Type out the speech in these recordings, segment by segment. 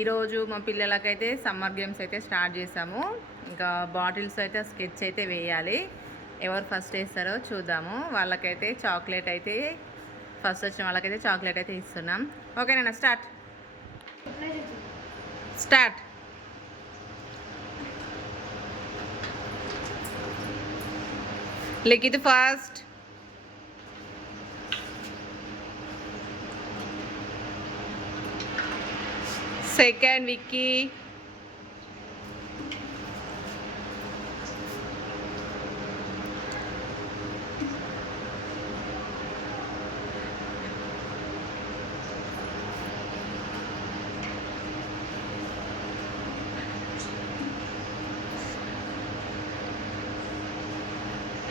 ఈరోజు మా పిల్లలకైతే సమ్మర్ గేమ్స్ అయితే స్టార్ట్ చేసాము. ఇంకా బాటిల్స్ అయితే స్కెచ్ అయితే వేయాలి. ఎవరు ఫస్ట్ వేస్తారో చూద్దాము. వాళ్ళకైతే చాక్లెట్ అయితే ఫస్ట్ వచ్చిన వాళ్ళకైతే చాక్లెట్ అయితే ఇస్తున్నాం. ఓకేనా, start start. Likhith first. Second Vicky.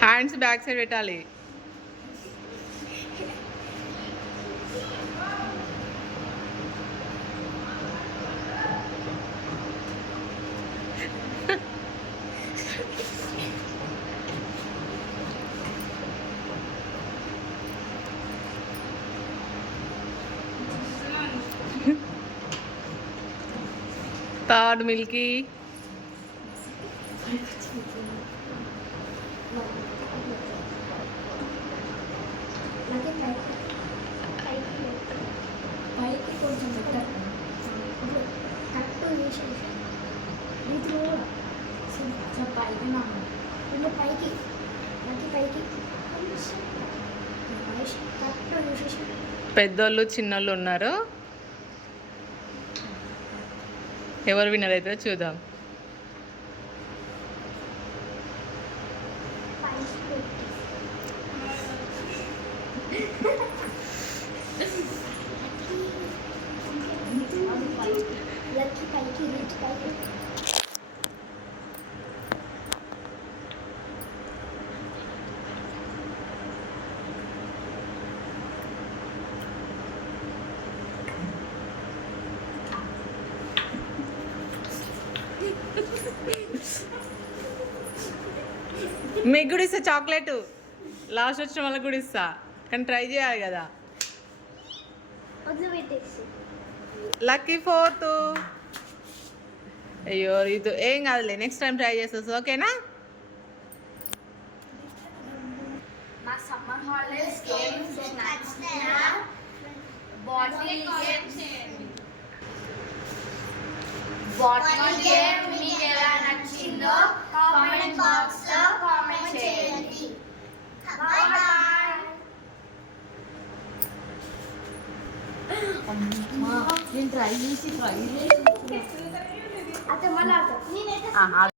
Hands back side పెట్టాలి. Third Milky. పెద్దోళ్ళు చిన్నోళ్ళు ఉన్నారు. ఎవరు విన్నర్ అయితే చూద్దాం. మీకు కూడా ఇస్తా చాక్లెట్. లాస్ట్ వచ్చిన వాళ్ళకి కూడా ఇస్తా, కానీ ట్రై చేయాలి కదా. Lucky fourth. అయ్యో ఇది ఏం కాదులే, నెక్స్ట్ టైం ట్రై చేసేసి. ఓకేనా? బాటిల్ గేమ్ మీకు ఎలా నచ్చిందో కామెంట్ బాక్స్ లో కామెంట్ చేయండి. By by. నేను ట్రై చేసి అతే మళ్ళీ